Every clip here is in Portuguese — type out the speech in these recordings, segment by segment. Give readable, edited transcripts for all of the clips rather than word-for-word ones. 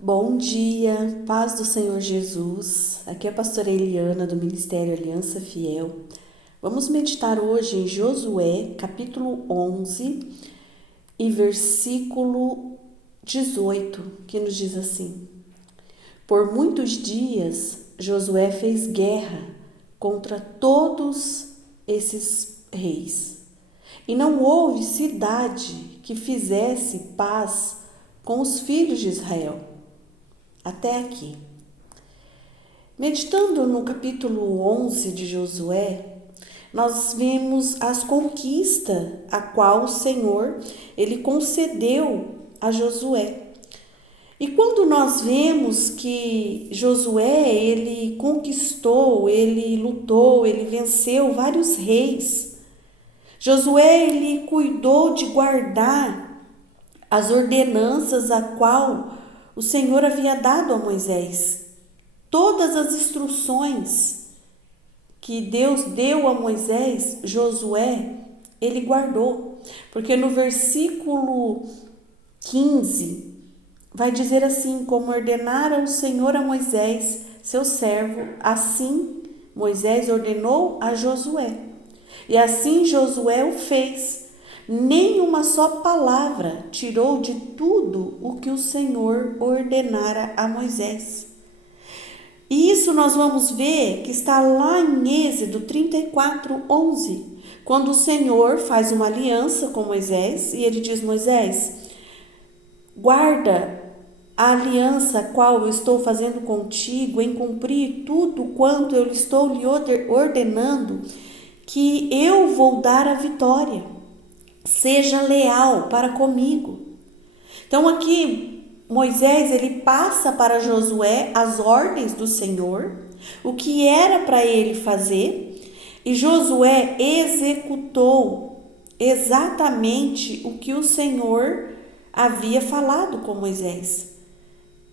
Bom dia, paz do Senhor Jesus. Aqui é a pastora Eliana do Ministério Aliança Fiel. Vamos meditar hoje em Josué, capítulo 11 e versículo 18, que nos diz assim: Por muitos dias Josué fez guerra contra todos esses reis, e não houve cidade que fizesse paz com os filhos de Israel. Até aqui. Meditando no capítulo 11 de Josué, nós vemos as conquistas a qual o Senhor ele concedeu a Josué. E quando nós vemos que Josué ele conquistou, ele lutou, ele venceu vários reis. Josué ele cuidou de guardar as ordenanças a qual o Senhor havia dado a Moisés. Todas as instruções que Deus deu a Moisés, Josué, ele guardou. Porque no versículo 15 vai dizer assim: como ordenara o Senhor a Moisés, seu servo, assim Moisés ordenou a Josué. E assim Josué o fez. Nem uma só palavra tirou de tudo o que o Senhor ordenara a Moisés. E isso nós vamos ver que está lá em Êxodo 34:11, quando o Senhor faz uma aliança com Moisés e ele diz: Moisés, guarda a aliança qual eu estou fazendo contigo em cumprir tudo quanto eu estou lhe ordenando, que eu vou dar a vitória. Seja leal para comigo. Então aqui Moisés ele passa para Josué as ordens do Senhor, o que era para ele fazer, e Josué executou exatamente o que o Senhor havia falado com Moisés.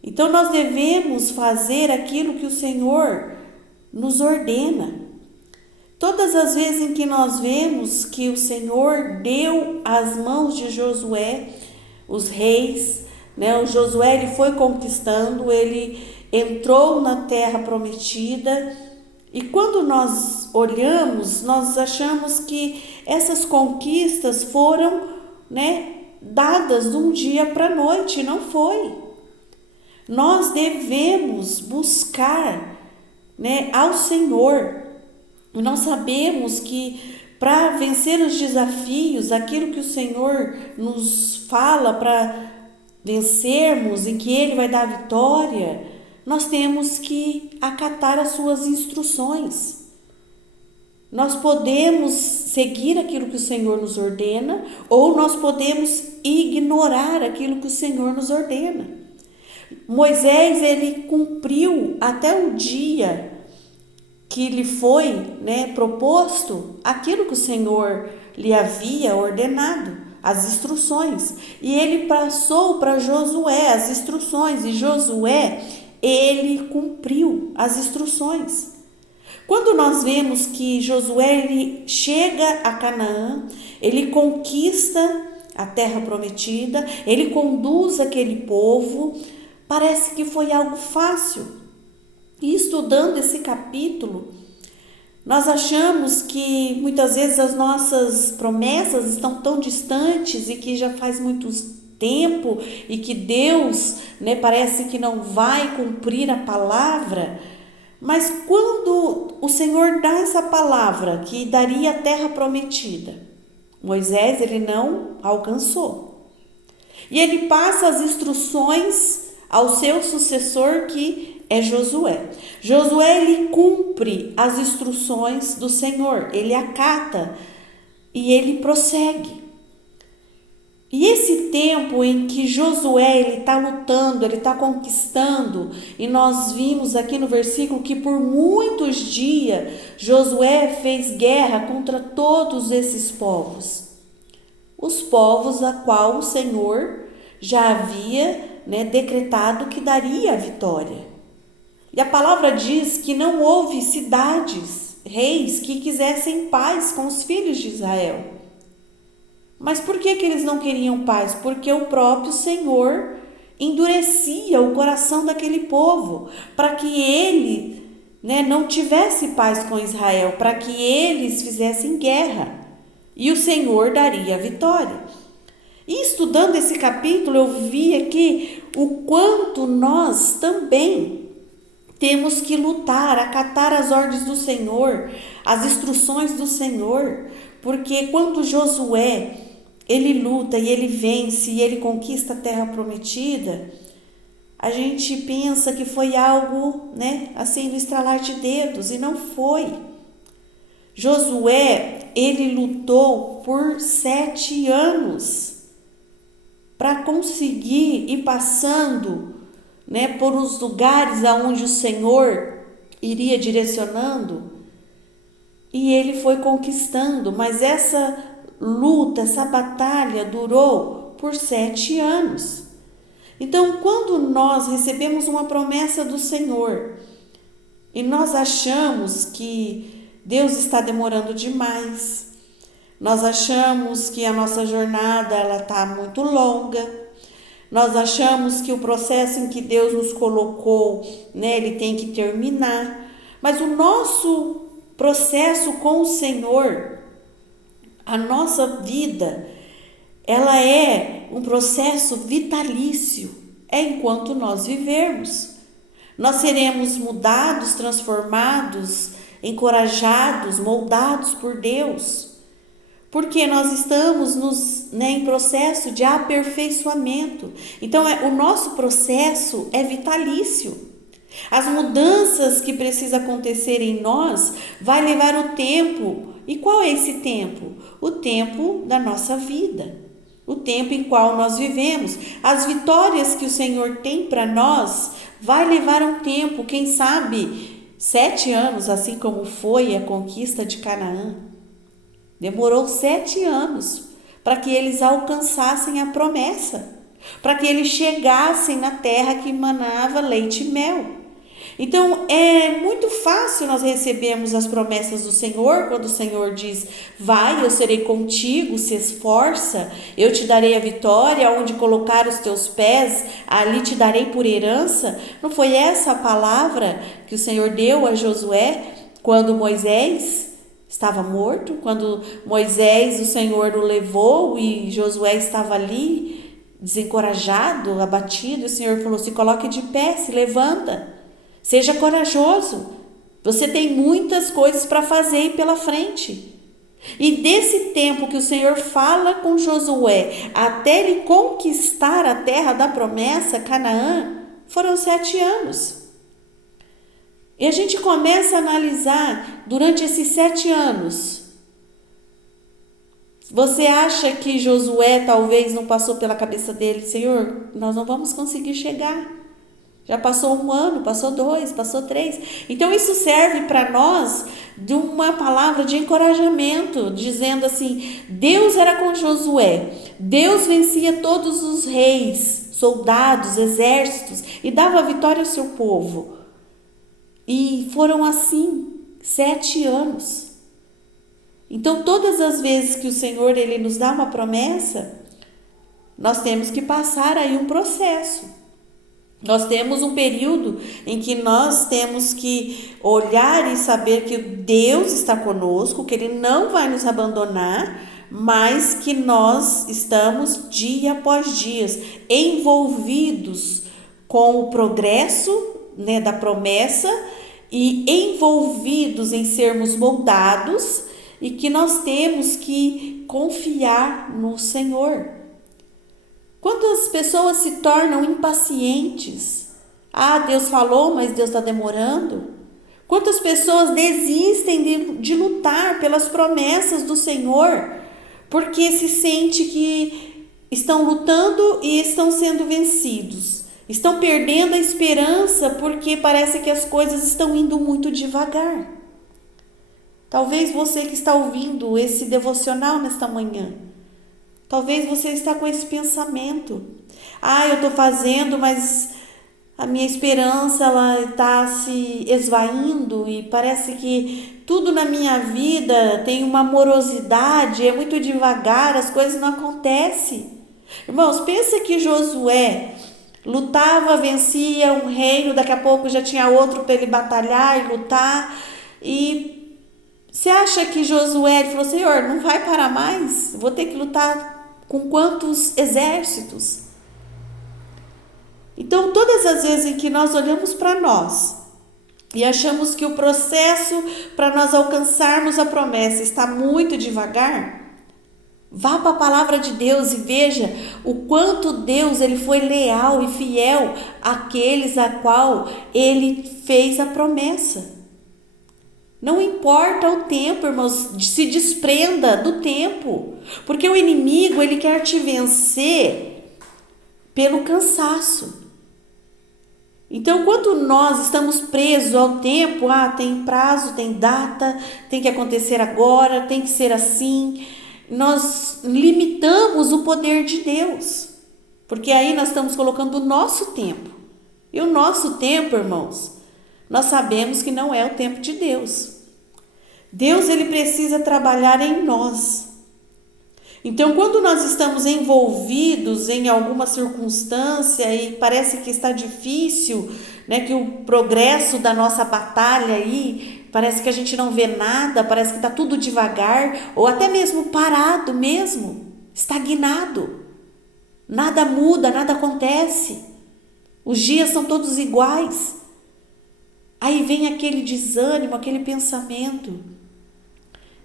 Então nós devemos fazer aquilo que o Senhor nos ordena. Todas as vezes em que nós vemos que o Senhor deu às mãos de Josué os reis, né? O Josué ele foi conquistando, ele entrou na terra prometida, e quando nós olhamos, nós achamos que essas conquistas foram, né, dadas de um dia para a noite. Não foi. Nós devemos buscar, né, ao Senhor. Nós sabemos que para vencer os desafios, aquilo que o Senhor nos fala para vencermos e que Ele vai dar a vitória, nós temos que acatar as suas instruções. Nós podemos seguir aquilo que o Senhor nos ordena, ou nós podemos ignorar aquilo que o Senhor nos ordena. Moisés, ele cumpriu até o dia que lhe foi, né, proposto aquilo que o Senhor lhe havia ordenado, as instruções. E ele passou para Josué as instruções, e Josué, ele cumpriu as instruções. Quando nós vemos que Josué ele chega a Canaã, ele conquista a terra prometida, ele conduz aquele povo, parece que foi algo fácil. E estudando esse capítulo, nós achamos que muitas vezes as nossas promessas estão tão distantes e que já faz muito tempo e que Deus, né, parece que não vai cumprir a palavra. Mas quando o Senhor dá essa palavra que daria a terra prometida, Moisés ele não alcançou. E ele passa as instruções ao seu sucessor, que é Josué. Josué ele cumpre as instruções do Senhor, ele acata e ele prossegue. E esse tempo em que Josué ele está lutando, ele está conquistando, e nós vimos aqui no versículo que por muitos dias Josué fez guerra contra todos esses povos. Os povos a qual o Senhor já havia, né, decretado que daria a vitória. E a palavra diz que não houve cidades, reis que quisessem paz com os filhos de Israel. Mas por que eles não queriam paz? Porque o próprio Senhor endurecia o coração daquele povo, para que ele, não tivesse paz com Israel, para que eles fizessem guerra. E o Senhor daria a vitória. E estudando esse capítulo, eu vi aqui o quanto nós também temos que lutar, acatar as ordens do Senhor, as instruções do Senhor, porque quando Josué, ele luta e ele vence e ele conquista a terra prometida, a gente pensa que foi algo, assim, no estralar de dedos, e não foi. Josué, ele lutou por 7 anos para conseguir ir passando, por os lugares aonde o Senhor iria direcionando, e ele foi conquistando, mas essa luta, essa batalha durou por 7 anos. Então, quando nós recebemos uma promessa do Senhor e nós achamos que Deus está demorando demais, nós achamos que a nossa jornada ela está muito longa, nós achamos que o processo em que Deus nos colocou, ele tem que terminar, mas o nosso processo com o Senhor, a nossa vida, ela é um processo vitalício, é enquanto nós vivermos. Nós seremos mudados, transformados, encorajados, moldados por Deus, porque nós estamos em processo de aperfeiçoamento. Então, o nosso processo é vitalício. As mudanças que precisam acontecer em nós vai levar o tempo. E qual é esse tempo? O tempo da nossa vida, o tempo em qual nós vivemos. As vitórias que o Senhor tem para nós vai levar um tempo, quem sabe 7 anos, assim como foi a conquista de Canaã. Demorou 7 anos para que eles alcançassem a promessa, para que eles chegassem na terra que manava leite e mel. Então, é muito fácil nós recebermos as promessas do Senhor, quando o Senhor diz, vai, eu serei contigo, se esforça, eu te darei a vitória, onde colocar os teus pés, ali te darei por herança. Não foi essa a palavra que o Senhor deu a Josué, quando Moisés estava morto, quando Moisés, o Senhor o levou e Josué estava ali, desencorajado, abatido, o Senhor falou, se coloque de pé, se levanta. Seja corajoso, você tem muitas coisas para fazer pela frente. E desse tempo que o Senhor fala com Josué, até ele conquistar a terra da promessa, Canaã, foram 7 anos. E a gente começa a analisar durante esses 7 anos. Você acha que Josué talvez não passou pela cabeça dele, Senhor, nós não vamos conseguir chegar. Já passou 1 ano, passou 2, passou 3. Então isso serve para nós de uma palavra de encorajamento, dizendo assim, Deus era com Josué, Deus vencia todos os reis, soldados, exércitos e dava vitória ao seu povo. E foram assim 7 anos. Então todas as vezes que o Senhor ele nos dá uma promessa, nós temos que passar aí um processo. Nós temos um período em que nós temos que olhar e saber que Deus está conosco, que Ele não vai nos abandonar, mas que nós estamos dia após dia envolvidos com o progresso, da promessa e envolvidos em sermos moldados e que nós temos que confiar no Senhor. Quando as pessoas se tornam impacientes, Deus falou, mas Deus está demorando. Quantas pessoas desistem de lutar pelas promessas do Senhor, porque se sente que estão lutando e estão sendo vencidos. Estão perdendo a esperança porque parece que as coisas estão indo muito devagar. Talvez você que está ouvindo esse devocional nesta manhã, talvez você está com esse pensamento. Eu estou fazendo, mas a minha esperança ela está se esvaindo e parece que tudo na minha vida tem uma morosidade, é muito devagar, as coisas não acontecem. Irmãos, pensa que Josué, lutava, vencia um reino, daqui a pouco já tinha outro para ele batalhar e lutar. E você acha que Josué falou: Senhor, não vai parar mais? Vou ter que lutar com quantos exércitos? Então, todas as vezes em que nós olhamos para nós e achamos que o processo para nós alcançarmos a promessa está muito devagar, vá para a palavra de Deus e veja o quanto Deus ele foi leal e fiel àqueles a qual ele fez a promessa. Não importa o tempo, irmãos, se desprenda do tempo, porque o inimigo ele quer te vencer pelo cansaço. Então, quando nós estamos presos ao tempo, tem prazo, tem data, tem que acontecer agora, tem que ser assim, nós limitamos o poder de Deus, porque aí nós estamos colocando o nosso tempo. E o nosso tempo, irmãos, nós sabemos que não é o tempo de Deus. Deus, ele precisa trabalhar em nós. Então, quando nós estamos envolvidos em alguma circunstância e parece que está difícil, né, que o progresso da nossa batalha aí, parece que a gente não vê nada, parece que está tudo devagar, ou até mesmo parado mesmo, estagnado. Nada muda, nada acontece. Os dias são todos iguais. Aí vem aquele desânimo, aquele pensamento.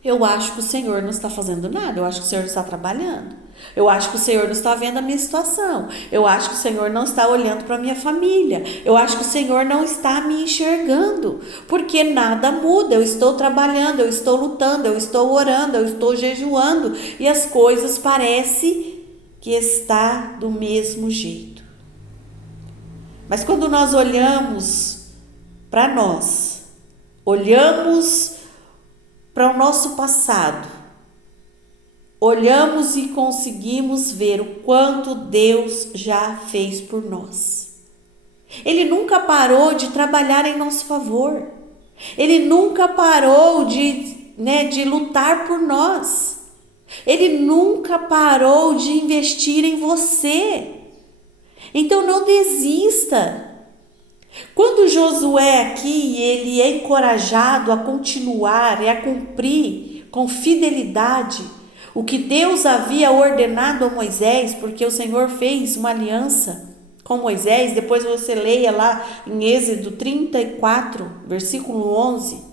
Eu acho que o Senhor não está fazendo nada, eu acho que o Senhor não está trabalhando, eu acho que o Senhor não está vendo a minha situação, eu acho que o Senhor não está olhando para a minha família, eu acho que o Senhor não está me enxergando, porque nada muda, eu estou trabalhando, eu estou lutando, eu estou orando, eu estou jejuando e as coisas parecem que está do mesmo jeito. Mas quando nós olhamos para nós, olhamos para o nosso passado, olhamos e conseguimos ver o quanto Deus já fez por nós. Ele nunca parou de trabalhar em nosso favor. Ele nunca parou de lutar por nós. Ele nunca parou de investir em você. Então não desista. Quando Josué aqui, ele é encorajado a continuar e a cumprir com fidelidade o que Deus havia ordenado a Moisés, porque o Senhor fez uma aliança com Moisés, depois você leia lá em Êxodo 34, versículo 11,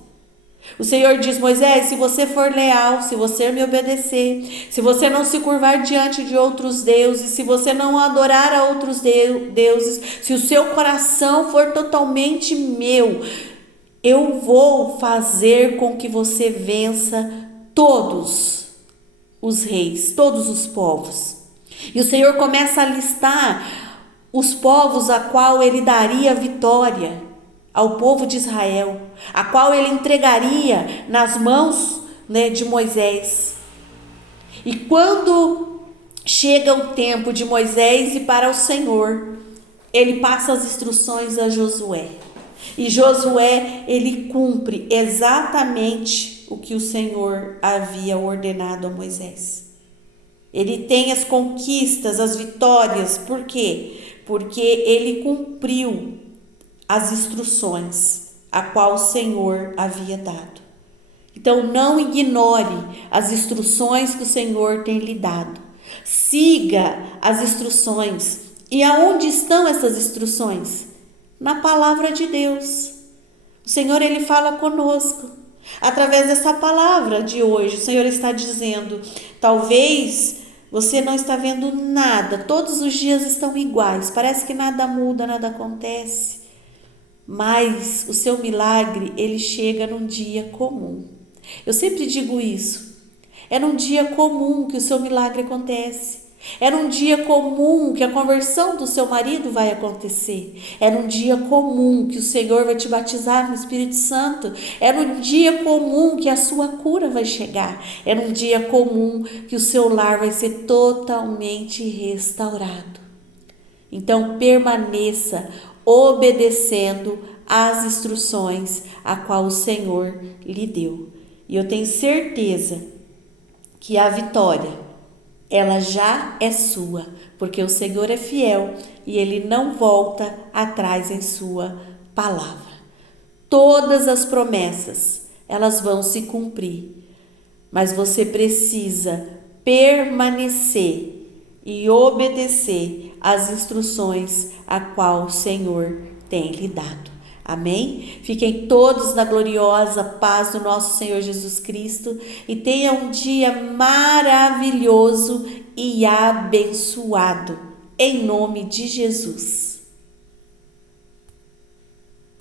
o Senhor diz: Moisés, se você for leal, se você me obedecer, se você não se curvar diante de outros deuses, se você não adorar a outros deuses, se o seu coração for totalmente meu, eu vou fazer com que você vença todos os reis, todos os povos. E o Senhor começa a listar os povos a qual ele daria vitória ao povo de Israel, a qual ele entregaria nas mãos, de Moisés. E quando chega o tempo de Moisés e para o Senhor, ele passa as instruções a Josué. E Josué, ele cumpre exatamente o que o Senhor havia ordenado a Moisés. Ele tem as conquistas, as vitórias. Por quê? Porque ele cumpriu as instruções a qual o Senhor havia dado. Então não ignore as instruções que o Senhor tem lhe dado. Siga as instruções. E aonde estão essas instruções? Na palavra de Deus. O Senhor, ele fala conosco. Através dessa palavra de hoje, o Senhor está dizendo: talvez você não está vendo nada, todos os dias estão iguais, parece que nada muda, nada acontece. Mas o seu milagre, ele chega num dia comum. Eu sempre digo isso. É num dia comum que o seu milagre acontece. É num dia comum que a conversão do seu marido vai acontecer. É num dia comum que o Senhor vai te batizar no Espírito Santo. É num dia comum que a sua cura vai chegar. É num dia comum que o seu lar vai ser totalmente restaurado. Então permaneça obedecendo às instruções a qual o Senhor lhe deu. E eu tenho certeza que a vitória, ela já é sua, porque o Senhor é fiel e Ele não volta atrás em sua palavra. Todas as promessas, elas vão se cumprir, mas você precisa permanecer e obedecer às instruções a qual o Senhor tem lhe dado. Amém? Fiquem todos na gloriosa paz do nosso Senhor Jesus Cristo e tenham um dia maravilhoso e abençoado, em nome de Jesus.